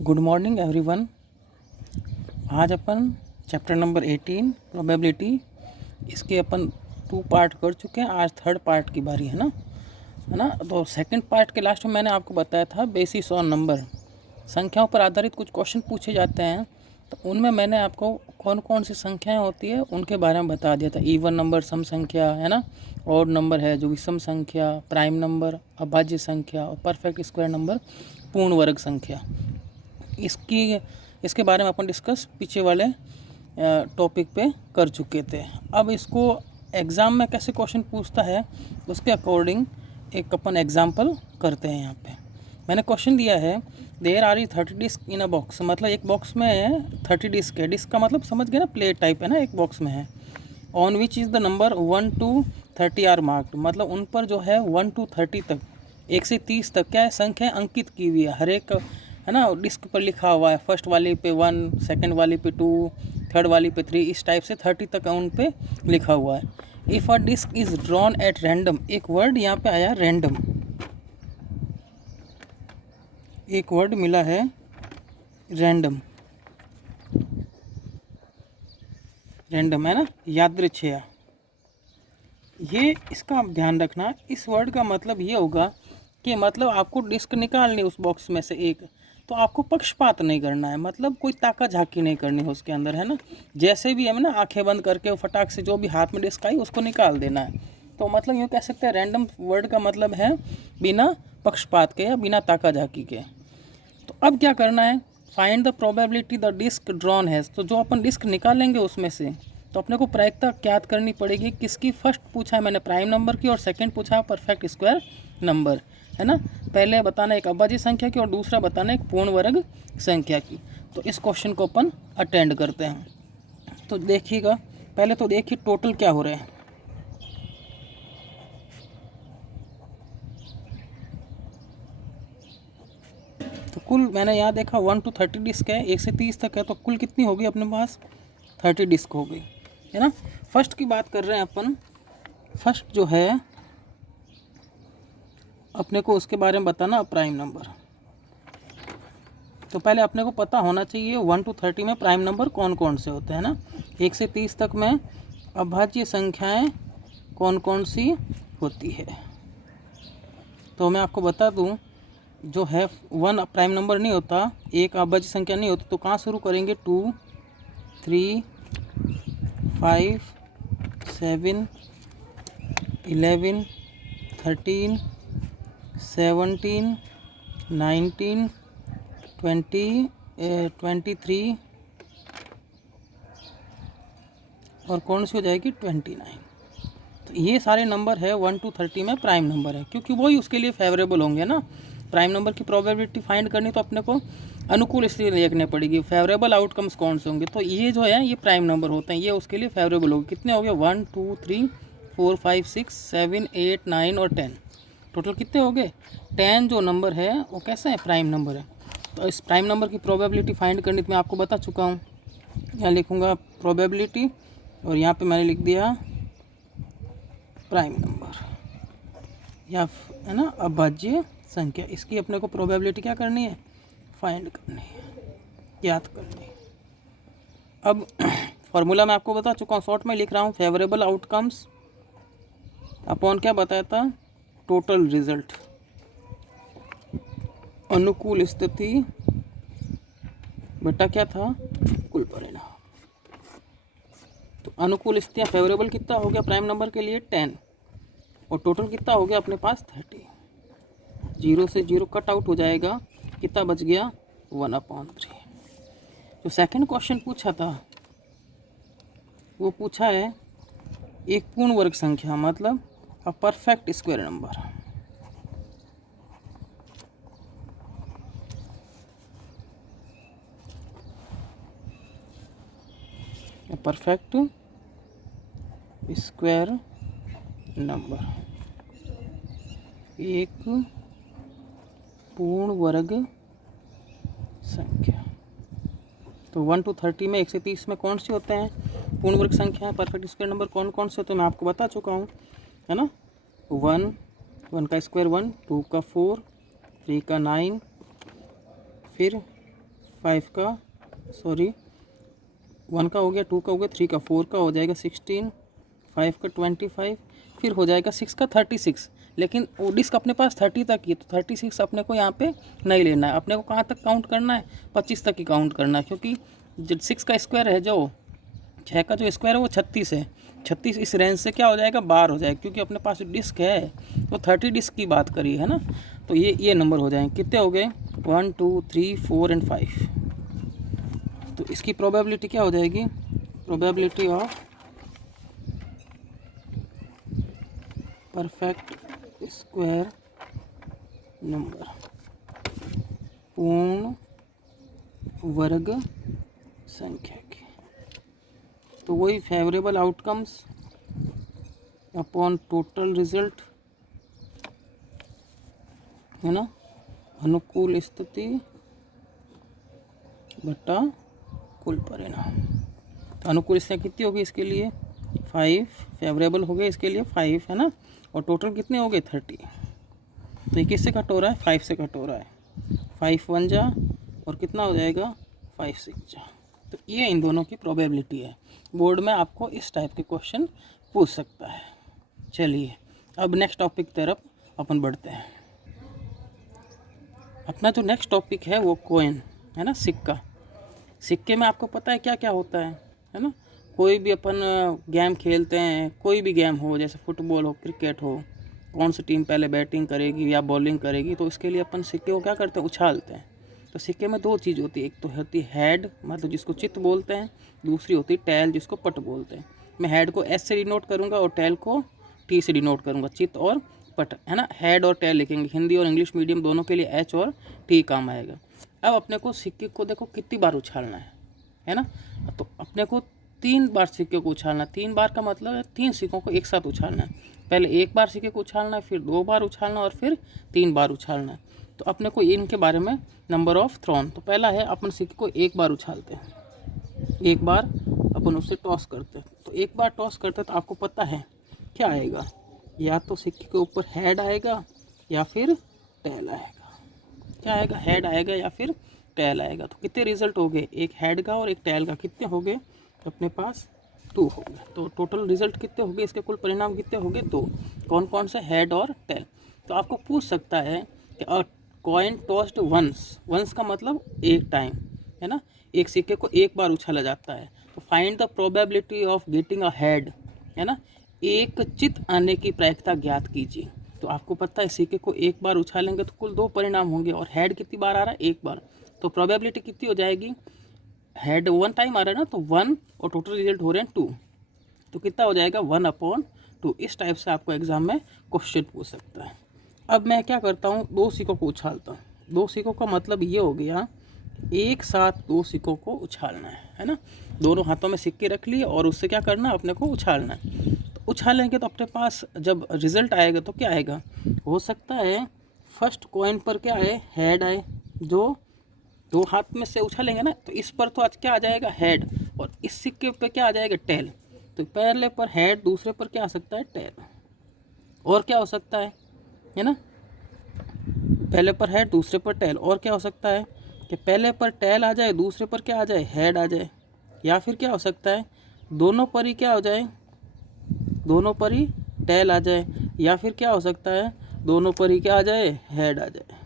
Good morning everyone. आज अपन chapter number 18 probability, इसके अपन 2 part कर चुके हैं। आज थर्ड पार्ट की बारी है ना। तो सेकंड पार्ट के लास्ट में मैंने आपको बताया था बेसिस ऑन नंबर, संख्याओं पर आधारित कुछ क्वेश्चन पूछे जाते हैं। तो उनमें मैंने आपको कौन कौन सी संख्याएं होती है उनके बारे में बता दिया था। इवन नंबर सम संख्या है ना, ऑड नंबर है जो विषम संख्या, प्राइम नंबर, अभाज्य संख्या और परफेक्ट स्क्वायर नंबर पूर्ण वर्ग संख्या। इसके बारे में अपन डिस्कस पीछे वाले टॉपिक पे कर चुके थे। अब इसको एग्ज़ाम में कैसे क्वेश्चन पूछता है उसके अकॉर्डिंग एक अपन एग्जांपल करते हैं। यहाँ पे मैंने क्वेश्चन दिया है, there are 30 disc in a box, मतलब एक बॉक्स में 30 डिस्क है। डिस्क का मतलब समझ गए ना, प्लेट टाइप है ना, एक बॉक्स में है। On which is the number 1 to 30 are marked, मतलब उन पर जो है 1 to 30 तक, 1 से 30 तक क्या है संख्या अंकित की हुई है। हर एक है ना डिस्क पर लिखा हुआ है। फर्स्ट वाली पे 1, सेकंड वाली पे 2, थर्ड वाली पे 3, इस टाइप से 30 तक उन पे लिखा हुआ है। If a disc is drawn at random, एक वर्ड यहाँ पे आया रैंडम, एक वर्ड मिला है रैंडम, रैंडम है ना, यादृच्छिक। ये इसका आप ध्यान रखना। इस वर्ड का मतलब ये होगा कि मतलब आपको डिस्क निकालनी उस बॉक्स में से एक, तो आपको पक्षपात नहीं करना है, मतलब कोई ताका झाकी नहीं करनी है उसके अंदर, है ना। जैसे भी है ना, आंखें बंद करके फटाक से जो भी हाथ में डिस्क आई उसको निकाल देना है। तो मतलब यूँ कह सकते हैं रैंडम वर्ड का मतलब है बिना पक्षपात के या बिना ताका झाकी के। तो अब क्या करना है, find the probability the disc drawn has. तो जो अपन डिस्क निकालेंगे उसमें से तो अपने को प्रायिकता ज्ञात करनी पड़ेगी। किसकी? फर्स्ट पूछा है मैंने प्राइम नंबर की और सेकंड पूछा है परफेक्ट स्क्वायर नंबर, है ना। पहले बताना एक अभाज्य संख्या की और दूसरा बताना एक पूर्ण वर्ग संख्या की। तो इस क्वेश्चन को अपन अटेंड करते हैं। तो देखिएगा, पहले तो देखिए टोटल क्या हो रहे हैं। तो कुल मैंने यहाँ देखा 1 to 30 डिस्क है, 1 से 30 तक है। तो कुल कितनी होगी अपने पास? 30 डिस्क हो गई, है ना। फर्स्ट की बात कर रहे हैं अपन। फर्स्ट जो है अपने को उसके बारे में बताना प्राइम नंबर। तो पहले अपने को पता होना चाहिए 1 to 30 में प्राइम नंबर कौन कौन से होते हैं ना। 1 से 30 तक में अभाज्य संख्याएं कौन कौन सी होती है। तो मैं आपको बता दूं, जो है 1 प्राइम नंबर नहीं होता, एक अभाज्य संख्या नहीं होती। तो कहाँ शुरू करेंगे? 2, 3, 5, 7, 11, 13, 17, 19, 20, 23 और कौन सी हो जाएगी? 29। तो ये सारे नंबर है 1 to 30 में प्राइम नंबर है, क्योंकि वही उसके लिए फेवरेबल होंगे ना। प्राइम नंबर की प्रोबेबिलिटी फाइंड करनी तो अपने को अनुकूल स्थिति देखने पड़ेगी, फेवरेबल आउटकम्स कौन से होंगे। तो ये जो है ये प्राइम नंबर होते हैं, ये उसके लिए फेवरेबल होंगे। कितने हो गए? 1, 2, 3, 4, 5, 6, 7, 8, 9 और 10। टोटल कितने हो गए? 10 जो नंबर है वो कैसा है? प्राइम नंबर है। तो इस प्राइम नंबर की प्रोबेबिलिटी फाइंड करनी तो मैं आपको बता चुका हूँ। यहाँ लिखूँगा प्रोबेबिलिटी और यहाँ पे मैंने लिख दिया प्राइम नंबर या है ना अभाज्य संख्या। इसकी अपने को प्रोबेबिलिटी क्या करनी है? फाइंड करनी है, ज्ञात करनी है। अब फॉर्मूला मैं आपको बता चुका हूँ, शॉर्ट में लिख रहा हूँ। फेवरेबल आउटकम्स अपॉन क्या बताया था? टोटल रिजल्ट, अनुकूल स्थिति बटा क्या था? कुल परिणाम। तो अनुकूल स्थितियाँ फेवरेबल कितना हो गया प्राइम नंबर के लिए? 10, और टोटल कितना हो गया अपने पास? 30। 0 से 0 कट आउट हो जाएगा, कितना बच गया? 1/3। जो सेकंड क्वेश्चन पूछा था वो पूछा है एक पूर्ण वर्ग संख्या, मतलब a perfect square number. Perfect square number, एक पूर्ण वर्ग संख्या। तो 1 to 30 में 1 से 30 में कौन से होते हैं पूर्ण वर्ग संख्या? परफेक्ट स्क्वायर नंबर कौन कौन से होते हैं मैं आपको बता चुका हूँ, है ना। 1 का स्क्वायर 1, 2 का 4, 3 का 9, फिर 5 का, सॉरी 1 का हो गया, 2 का हो गया, 3 का, 4 का हो जाएगा 16, 5 का 25, फिर हो जाएगा 6 का 36। लेकिन वो डिस्क अपने पास 30 तक ही है, तो 36 अपने को यहाँ पे नहीं लेना है। अपने को कहाँ तक काउंट करना है, 25 तक ही काउंट करना है, क्योंकि जो 6 का स्क्वायर है, जो 6 का जो स्क्वायर है वो 36 है। 36 इस रेंज से क्या हो जाएगा, बाहर हो जाएगा, क्योंकि अपने पास जो डिस्क है वो 30 डिस्क की बात करी है ना। तो ये नंबर हो जाएंगे, कितने हो गए, 1 2 3 4 एंड 5। तो इसकी प्रोबेबिलिटी क्या हो जाएगी, probability of perfect square number, पूर्ण वर्ग संख्या की। तो वही favourable outcomes upon total result है ना, अनुकूल स्थिति बटा कुल परिणाम। तो अनुकूल स्थिति कितनी होगी इसके लिए, 5, फेवरेबल हो गए इसके लिए 5 है ना, और टोटल कितने हो गए 30। तो ये किससे कट हो रहा है, 5 से कट हो रहा है, 5 1 जा और कितना हो जाएगा 5 6 जा। तो ये इन दोनों की प्रोबेबिलिटी है। बोर्ड में आपको इस टाइप के क्वेश्चन पूछ सकता है। चलिए अब नेक्स्ट टॉपिक तरफ अपन बढ़ते हैं। अपना जो नेक्स्ट टॉपिक है वो कॉइन है ना, सिक्का। सिक्के में आपको पता है क्या क्या होता है ना। कोई भी अपन गेम खेलते हैं, कोई भी गेम हो, जैसे फुटबॉल हो, क्रिकेट हो, कौन सी टीम पहले बैटिंग करेगी या बॉलिंग करेगी, तो इसके लिए अपन सिक्के को क्या करते हैं, उछालते हैं। तो सिक्के में दो चीज़ होती है, एक तो होती है हेड, मतलब जिसको चित बोलते हैं, दूसरी होती है टेल, जिसको पट बोलते हैं। मैं हेड को एस से डिनोट करूँगा और टेल को टी से डिनोट करूँगा, चित और पट है ना। हेड और टेल लिखेंगे, हिंदी और इंग्लिश मीडियम दोनों के लिए एच और टी काम आएगा। अब अपने को सिक्के को देखो कितनी बार उछालना है ना। तो अपने को 3 बार सिक्के को उछालना। 3 बार का मतलब है 3 सिक्कों को एक साथ उछालना है। पहले 1 बार सिक्के को उछालना है, फिर 2 बार उछालना और फिर 3 बार उछालना है। तो अपने को इनके बारे में नंबर ऑफ थ्रोन, तो पहला है अपन सिक्के को 1 बार उछालते हैं, 1 बार अपन उससे टॉस करते हैं। तो 1 बार टॉस करते हैं तो आपको पता है क्या आएगा, या तो सिक्के के ऊपर हेड आएगा या फिर टेल आएगा। क्या आएगा, हेड आएगा या फिर टेल आएगा। तो कितने रिजल्ट हो गए, एक हेड का और एक टेल का, कितने हो गए अपने पास, 2 हो गए। तो टोटल रिजल्ट कितने हो गए, इसके कुल परिणाम कितने हो गए, 2। कौन कौन से, हेड और टेल। तो आपको पूछ सकता है कि कॉइन टॉस्ड वंस का मतलब एक टाइम है ना, एक सिक्के को 1 बार उछाला जाता है। तो find the probability of getting a head है ना, एक चित आने की प्रायिकता ज्ञात कीजिए। तो आपको पता है सिक्के को 1 बार उछालेंगे तो कुल 2 परिणाम होंगे, और हेड कितनी बार आ रहा है, 1 बार। तो प्रोबेबिलिटी कितनी हो जाएगी, हेड 1 टाइम आ रहा है ना, तो 1 और टोटल रिजल्ट हो रहे हैं 2, तो कितना हो जाएगा 1/2। इस टाइप से आपको एग्जाम में क्वेश्चन पूछ सकता है। अब मैं क्या करता हूँ, 2 सिक्कों को उछालता हूँ। 2 सिक्कों का मतलब ये हो गया, एक साथ 2 सिक्कों को उछालना है ना। दोनों हाथों में सिक्के रख लिए और उससे क्या करना है, अपने को उछालना है। तो उछालेंगे तो अपने पास जब रिजल्ट आएगा तो क्या आएगा, हो सकता है फर्स्ट कॉइन पर क्या आए, हेड आए। जो 2 हाथ में से उछालेंगे ना, तो इस पर तो आज क्या आ जाएगा, हेड, और इस सिक्के पे क्या आ जाएगा, टेल। तो पहले पर हेड, दूसरे पर क्या आ सकता है, टेल। और क्या हो सकता है ना, पहले पर हेड, दूसरे पर टेल। और क्या हो सकता है कि पहले पर टेल आ जाए, दूसरे पर क्या आ जाए, हेड आ जाए। या फिर क्या हो सकता है, दोनों पर ही क्या हो जाए, दोनों पर ही टेल आ जाए। या फिर क्या हो सकता है, दोनों पर ही क्या आ जाए, हेड आ जाए।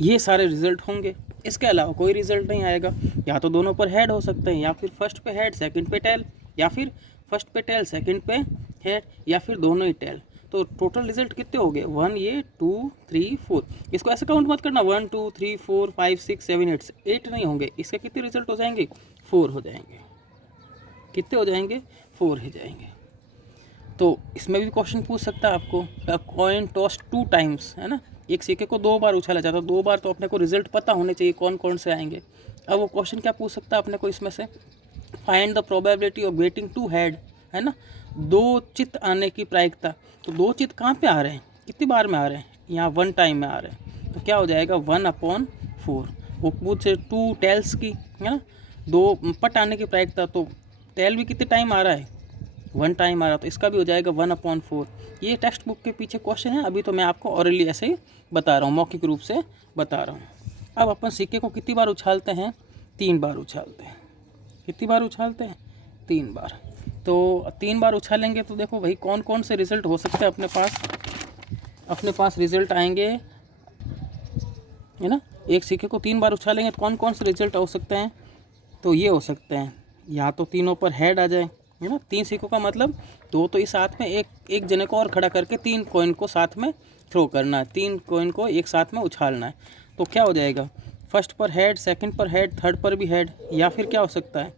ये सारे रिजल्ट होंगे, इसके अलावा कोई रिजल्ट नहीं आएगा। या तो दोनों पर हेड हो सकते हैं, या फिर फर्स्ट पे हेड सेकंड पे टेल, या फिर फर्स्ट पे टेल सेकंड पे हेड, या फिर दोनों ही टेल। तो टोटल रिजल्ट कितने हो गए, 1 ये 2 3 4। इसको ऐसे काउंट मत करना 1 2 3 4 5 6 7 8 8 नहीं होंगे, इसके कितने रिजल्ट हो जाएंगे, 4 हो जाएंगे। कितने हो जाएंगे, 4 ही जाएंगे। तो इसमें भी क्वेश्चन पूछ सकता है आपको, कॉइन टॉस 2 टाइम्स है ना, एक सिक्के को 2 बार उछाला जाता है, 2 बार। तो अपने को रिजल्ट पता होने चाहिए कौन कौन से आएंगे। अब वो क्वेश्चन क्या पूछ सकता है अपने को इसमें से, find the probability of getting 2 head है ना, 2 चित आने की प्रायिकता। तो 2 चित कहाँ पे आ रहे हैं, कितनी बार में आ रहे हैं, यहाँ 1 टाइम में आ रहे हैं। तो क्या हो जाएगा 1/4। वो पूछे 2 टेल्स की है ना, 2 पट आने की प्रायिकता। तो टेल भी कितने टाइम आ रहा है, 1 टाइम आ रहा, तो इसका भी हो जाएगा 1/4। ये टेक्स्ट बुक के पीछे क्वेश्चन है, अभी तो मैं आपको ऑरली ऐसे ही बता रहा हूँ, मौखिक रूप से बता रहा हूँ। अब अपन सिक्के को कितनी बार उछालते हैं? 3 बार उछालते हैं। कितनी बार उछालते हैं? 3 बार। तो 3 बार उछालेंगे तो देखो भाई कौन कौन से रिज़ल्ट हो सकते हैं अपने पास। अपने पास रिज़ल्ट आएंगे, है ना। एक सिक्के को 3 बार उछालेंगे तो कौन कौन से रिज़ल्ट हो सकते हैं? तो ये हो सकते हैं, या तो तीनों पर हेड आ जाए, है ना। 3 सिक्कों का मतलब 2 तो इस साथ में, एक जने को और खड़ा करके 3 कॉइन को साथ में थ्रो करना है, 3 कॉइन को एक साथ में उछालना है। तो क्या हो जाएगा? फर्स्ट पर हेड, सेकंड पर हेड, थर्ड पर भी हेड। या फिर क्या हो सकता है?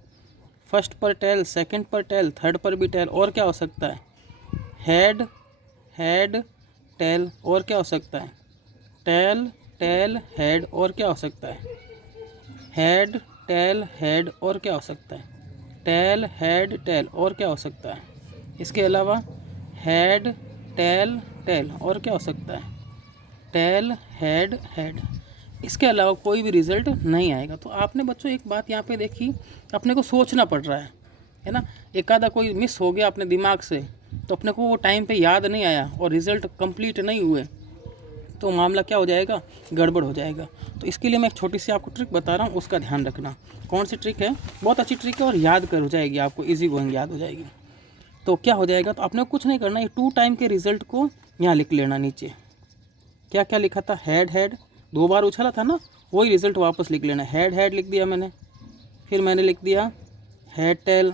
फर्स्ट पर टेल, सेकंड पर टेल, थर्ड पर भी टेल। और क्या हो सकता है? Head head tail. और क्या हो सकता है? Tail tail head. और क्या हो सकता है? Head tail head. और क्या हो सकता है? Tail head tail. और क्या हो सकता है? इसके अलावा हेड टेल टेल। और क्या हो सकता है? Tail head head. इसके अलावा कोई भी रिज़ल्ट नहीं आएगा। तो आपने बच्चों एक बात यहाँ पे देखी, अपने को सोचना पड़ रहा है ना। एक आधा कोई मिस हो गया अपने दिमाग से तो अपने को वो टाइम पे याद नहीं आया और रिज़ल्ट कंप्लीट नहीं हुए तो मामला क्या हो जाएगा? गड़बड़ हो जाएगा। तो इसके लिए मैं एक छोटी सी आपको ट्रिक बता रहा हूँ, उसका ध्यान रखना। कौन सी ट्रिक है? बहुत अच्छी ट्रिक है और याद कर हो जाएगी आपको, इजी गोइंग याद हो जाएगी। तो क्या हो जाएगा? तो आपने कुछ नहीं करना, ये 2 टाइम के रिज़ल्ट को यहाँ लिख लेना नीचे। क्या क्या लिखा था? हेड हेड, 2 बार उछाला था ना, वही रिज़ल्ट वापस लिख लेना। हेड हेड लिख दिया मैंने, फिर मैंने लिख दिया हेड टेल,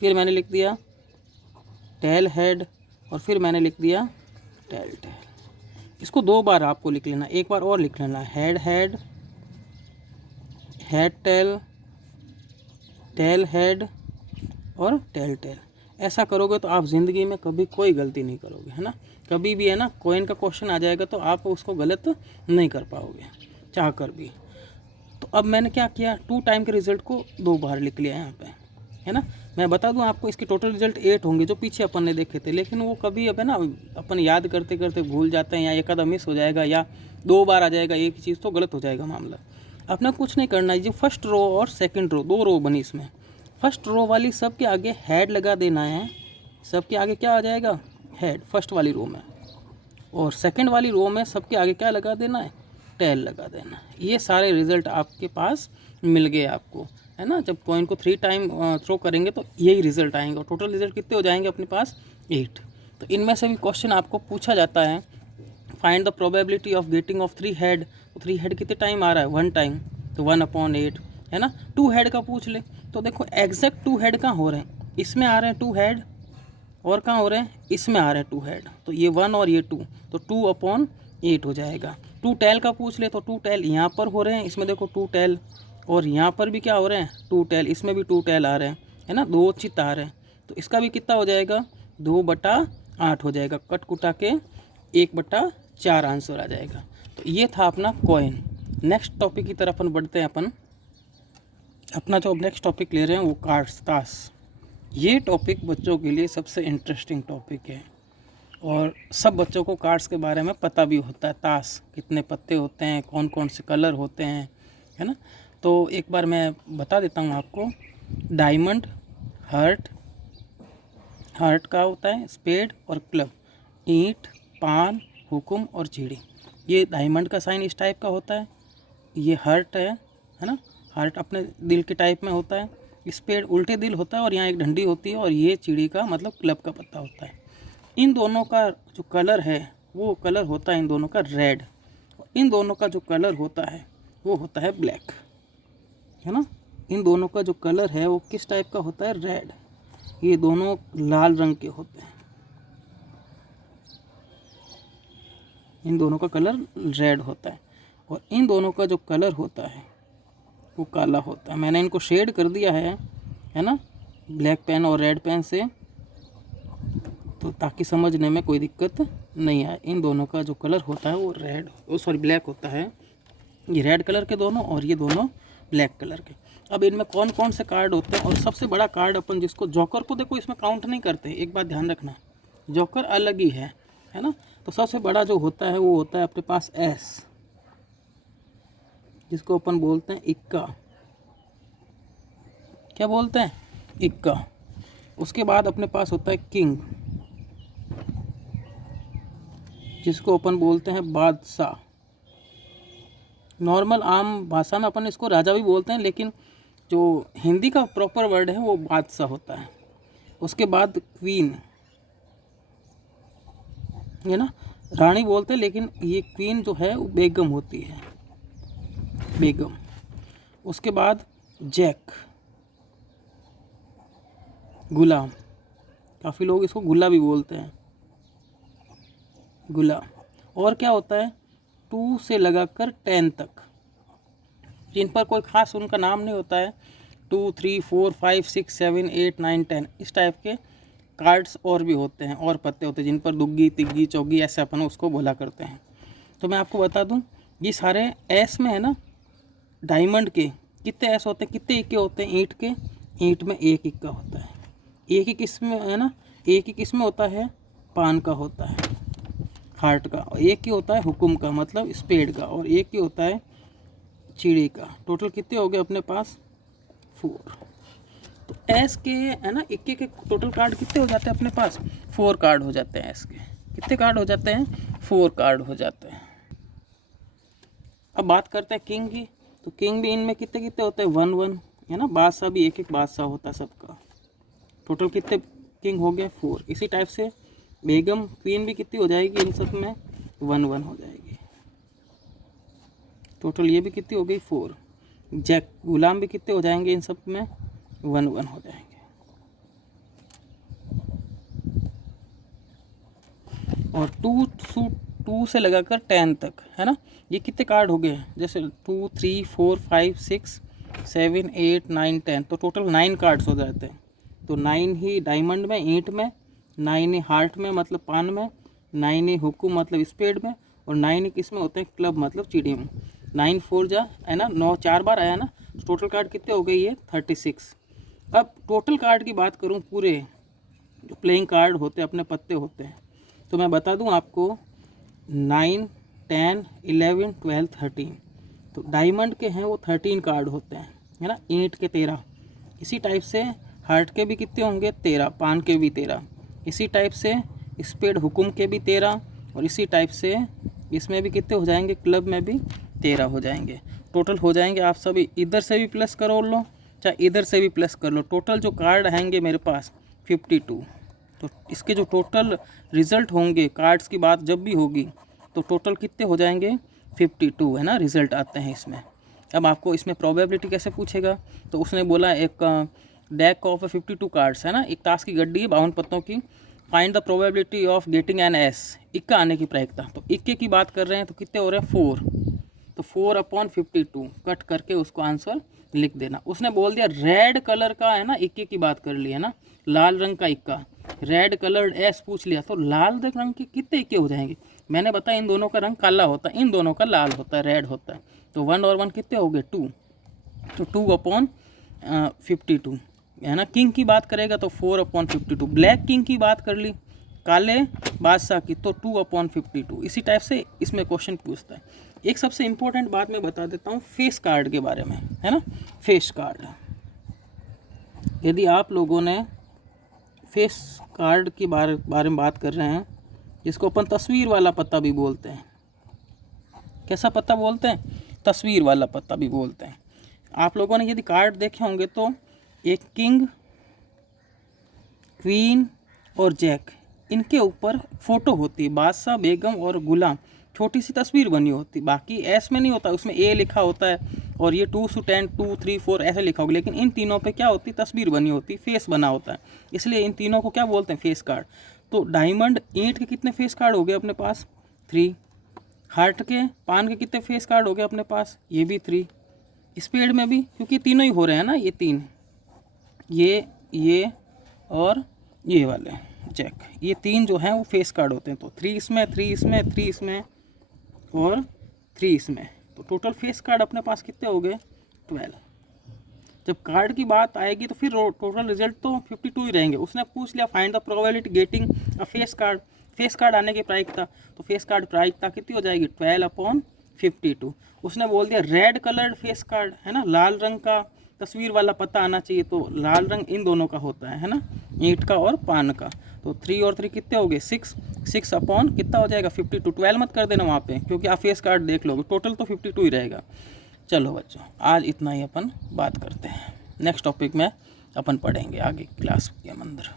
फिर मैंने लिख दिया टेल हेड, और फिर मैंने लिख दिया टेल टेल। इसको 2 बार आपको लिख लेना, एक बार और लिख लेना, head head, head tell, tail head और टेल टेल। ऐसा करोगे तो आप ज़िंदगी में कभी कोई गलती नहीं करोगे, है ना। कभी भी, है ना, कॉइन का क्वेश्चन आ जाएगा तो आप उसको गलत नहीं कर पाओगे चाह कर भी। तो अब मैंने क्या किया? 2 टाइम के रिज़ल्ट को 2 बार लिख लिया यहाँ पे, है ना। मैं बता दूं आपको, इसके टोटल रिज़ल्ट 8 होंगे जो पीछे अपन ने देखे थे, लेकिन वो कभी अब, है ना, अपन याद करते करते भूल जाते हैं, या एक आधा मिस हो जाएगा, या 2 बार आ जाएगा एक ही चीज़, तो गलत हो जाएगा मामला। अपना कुछ नहीं करना है। जो फर्स्ट रो और सेकंड रो, 2 रो बनी इसमें, फर्स्ट रो वाली सब के आगे हेड लगा देना है। सब के आगे क्या आ जाएगा? हेड, फर्स्ट वाली रो में। और सेकंड वाली रो में सबके आगे क्या लगा देना है? टेल लगा देना। ये सारे रिज़ल्ट आपके पास मिल गए आपको, है ना। जब कॉइन को 3 टाइम थ्रो करेंगे तो यही रिज़ल्ट आएंगे, और टोटल रिज़ल्ट कितने हो जाएंगे अपने पास? 8। तो इनमें से भी क्वेश्चन आपको पूछा जाता है, find the probability of getting off 3 head. तो 3 हेड कितने टाइम आ रहा है? 1 टाइम, तो 1/8, है ना। 2 हेड का पूछ ले तो देखो एग्जैक्ट 2 हेड कहाँ हो रहे हैं? इसमें आ रहे हैं 2 हेड, और कहाँ हो रहे हैं? इसमें आ रहे हैं 2 हेड। तो ये 1 और ये 2, तो 2/8 हो जाएगा। 2 टेल का पूछ ले तो 2 टेल यहाँ पर हो रहे हैं, इसमें देखो 2 टेल, और यहाँ पर भी क्या हो रहे हैं? 2 टेल, इसमें भी 2 टेल आ रहे हैं, है ना। 2 चित्त आ रहे हैं, तो इसका भी कितना हो जाएगा? 2/8 हो जाएगा। कट कुटा के 1/4 आंसर आ जाएगा। तो ये था अपना कॉइन। नेक्स्ट टॉपिक की तरफ अपन बढ़ते हैं। अपन अपना जो नेक्स्ट टॉपिक ले रहे हैं वो कार्ड्स, ताश। ये टॉपिक बच्चों के लिए सबसे इंटरेस्टिंग टॉपिक है, और सब बच्चों को कार्ड्स के बारे में पता भी होता है। ताश कितने पत्ते होते हैं, कौन कौन से कलर होते हैं, है ना। तो एक बार मैं बता देता हूँ आपको। डायमंड, हार्ट, हार्ट का होता है, स्पेड और क्लब, ईंट, पान, हुकुम और चिड़ी। ये डायमंड का साइन इस टाइप का होता है। ये हार्ट है ना, हार्ट अपने दिल के टाइप में होता है। स्पेड उल्टे दिल होता है और यहाँ एक डंडी होती है, और ये चिड़ी का मतलब क्लब का पत्ता होता है। इन दोनों का जो कलर है वो कलर होता है इन दोनों का रेड, इन दोनों का जो कलर होता है वो होता है ब्लैक, है ना। इन दोनों का जो कलर है वो किस टाइप का होता है? रेड। ये दोनों लाल रंग के होते हैं, इन दोनों का कलर रेड होता है, और इन दोनों का जो कलर होता है वो काला होता है। मैंने इनको शेड कर दिया है ना, ब्लैक पेन और रेड पेन से, तो ताकि समझने में कोई दिक्कत नहीं आए। इन दोनों का जो कलर होता है वो ब्लैक होता है। ये रेड कलर के दोनों, और ये दोनों ब्लैक कलर के। अब इनमें कौन कौन से कार्ड होते हैं? और सबसे बड़ा कार्ड अपन जिसको जॉकर को देखो इसमें काउंट नहीं करते, एक बात ध्यान रखना, जॉकर अलग ही है ना। तो सबसे बड़ा जो होता है वो होता है अपने पास एस, जिसको अपन बोलते हैं इक्का। क्या बोलते हैं? इक्का। उसके बाद अपने पास होता है किंग, जिसको अपन बोलते हैं बादशाह। नॉर्मल आम भाषा में अपन इसको राजा भी बोलते हैं, लेकिन जो हिंदी का प्रॉपर वर्ड है वो बादशाह होता है। उसके बाद क्वीन, है ना, रानी बोलते हैं, लेकिन ये क्वीन जो है वो बेगम होती है, बेगम। उसके बाद जैक, गुलाम, काफ़ी लोग इसको गुला भी बोलते हैं, गुला। और क्या होता है, 2 से लगाकर 10 तक, जिन पर कोई ख़ास उनका नाम नहीं होता है, 2, 3, 4, 5, 6, 7, 8, 9, 10 इस टाइप के कार्ड्स और भी होते हैं, और पत्ते होते हैं जिन पर दुग्गी, तिग्गी, चौगी ऐसे अपन उसको बोला करते हैं। तो मैं आपको बता दूं, ये सारे एस में है ना, डायमंड के कितने एस होते हैं, कितने इक्के होते हैं, ईंट के, ईंट में एक इक्का होता है। एक ही किस्म है ना, एक ही किस्म होता है पान का होता है, हार्ट का, और एक ही होता है हुकुम का मतलब स्पेड का, और एक ही होता है चिड़ी का। टोटल कितने हो गए अपने पास, 4। तो एस के है ना, इक्के के टोटल कार्ड कितने हो जाते हैं अपने पास, 4 कार्ड हो जाते हैं। एस के कितने कार्ड हो जाते हैं, 4 कार्ड हो जाते हैं। अब बात करते हैं किंग की। तो किंग भी इनमें कितने कितने होते हैं, 1 1, है ना। बादशाह भी एक एक बादशाह होता है सबका। टोटल कितने किंग हो गए, 4। इसी टाइप से बेगम, क्वीन भी कितनी हो जाएगी इन सब में, 1 1 हो जाएगी। टोटल ये भी कितनी हो गई, 4। जैक, गुलाम भी कितने हो जाएंगे इन सब में, 1 1 हो जाएंगे। और 2 से लगाकर 10 तक, है ना, ये कितने कार्ड हो गए, जैसे 2, 3, 4, 5, 6, 7, 8, 9, 10, तो टोटल 9 कार्ड्स हो जाते हैं। तो 9 ही डायमंड में, ईंट में, 9 ही हार्ट में मतलब पान में, 9 ही हुक्म मतलब स्पेड में, और 9 ही किस में होते हैं, क्लब मतलब चिड़ी में। 9 4 जा, है ना, 9 4 बार आया ना, टोटल कार्ड कितने हो गए, ये 36। अब टोटल कार्ड की बात करूँ, पूरे जो प्लेइंग कार्ड होते हैं अपने पत्ते होते हैं, तो मैं बता दूं आपको, 9, 10, 11, 12, 13। तो डायमंड के हैं वो 13 कार्ड होते हैं, है ना, ईंट के 13। इसी टाइप से हार्ट के भी कितने होंगे, 13, पान के भी 13। इसी टाइप से स्पेड हुकुम के भी 13, और इसी टाइप से इसमें भी कितने हो जाएंगे, क्लब में भी 13 हो जाएंगे। टोटल हो जाएंगे, आप सभी इधर से भी प्लस करो लो, चाहे इधर से भी प्लस कर लो, टोटल जो कार्ड आएंगे मेरे पास 52। तो इसके जो टोटल रिज़ल्ट होंगे, कार्ड्स की बात जब भी होगी, तो टोटल कितने हो जाएंगे, 52, है ना, रिज़ल्ट आते हैं इसमें। अब आपको इसमें प्रोबेबिलिटी कैसे पूछेगा, तो उसने बोला एक डेक ऑफ 52 कार्ड्स, है ना, एक ताश की गड्डी है 52 पत्तों की, find the probability of getting an S, इक्का आने की प्रायिकता। तो इक्के की बात कर रहे हैं, तो कितने हो रहे हैं, 4। तो 4/52 कट करके उसको आंसर लिख देना। उसने बोल दिया रेड कलर का, है ना, इक्के की बात कर ली, है ना, लाल रंग का इक्का, रेड कलर्ड एस पूछ लिया, तो लाल रंग के कितने इक्के हो जाएंगे। मैंने बताया इन दोनों का रंग काला होता है, इन दोनों का लाल होता है, रेड होता है। तो 1 और 1 कितने हो गए, 2। तो 2/52, है ना। किंग की बात करेगा तो 4/52। ब्लैक किंग की बात कर ली, काले बादशाह की, तो 2/52। इसी टाइप से इसमें क्वेश्चन पूछता है। एक सबसे इम्पोर्टेंट बात मैं बता देता हूँ फेस कार्ड के बारे में, है ना। फेस कार्ड, यदि आप लोगों ने फेस कार्ड के बारे में बात कर रहे हैं, जिसको अपन तस्वीर वाला पत्ता भी बोलते हैं। कैसा पत्ता बोलते हैं, तस्वीर वाला पत्ता भी बोलते हैं। आप लोगों ने यदि कार्ड देखे होंगे तो एक किंग, क्वीन और जैक, इनके ऊपर फोटो होती है, बादशाह, बेगम और गुलाम, छोटी सी तस्वीर बनी होती। बाकी एस में नहीं होता, उसमें ए लिखा होता है, और ये 2 से 10, 2, 3, 4 ऐसे लिखा होगा। लेकिन इन तीनों पे क्या होती, तस्वीर बनी होती, फेस बना होता है, इसलिए इन तीनों को क्या बोलते हैं, फेस कार्ड। तो डायमंड ईंट के कितने फेस कार्ड हो गए अपने पास, 3। हार्ट के, पान के कितने फेस कार्ड हो गए अपने पास, ये भी 3। स्पेड में भी, क्योंकि तीनों ही हो रहे हैं ना, ये 3, ये और ये वाले जैक, ये 3 जो हैं वो फेस कार्ड होते हैं। तो 3 इसमें, 3 इसमें, 3 इसमें और 3 इसमें, तो टोटल फेस कार्ड अपने पास कितने हो गए, 12। जब कार्ड की बात आएगी तो फिर टोटल रिजल्ट तो 52 ही रहेंगे। उसने पूछ लिया find the probability getting a face card, face card आने की प्रायिकता, तो फेस कार्ड प्रायिकता कितनी हो जाएगी, 12/52। उसने बोल दिया रेड कलर्ड फेस कार्ड, है ना, लाल रंग का तस्वीर वाला पता आना चाहिए, तो लाल रंग इन दोनों का होता है ना, ईंट का और पान का। तो 3 और 3 कितने हो गए 6, 6 अपॉन कितना हो जाएगा 52, 12 मत कर देना वहाँ पे, क्योंकि आप फेस कार्ड देख लोगे, टोटल तो 52 ही रहेगा। चलो बच्चों, आज इतना ही अपन बात करते हैं, नेक्स्ट टॉपिक में अपन पढ़ेंगे आगे क्लास के अंदर।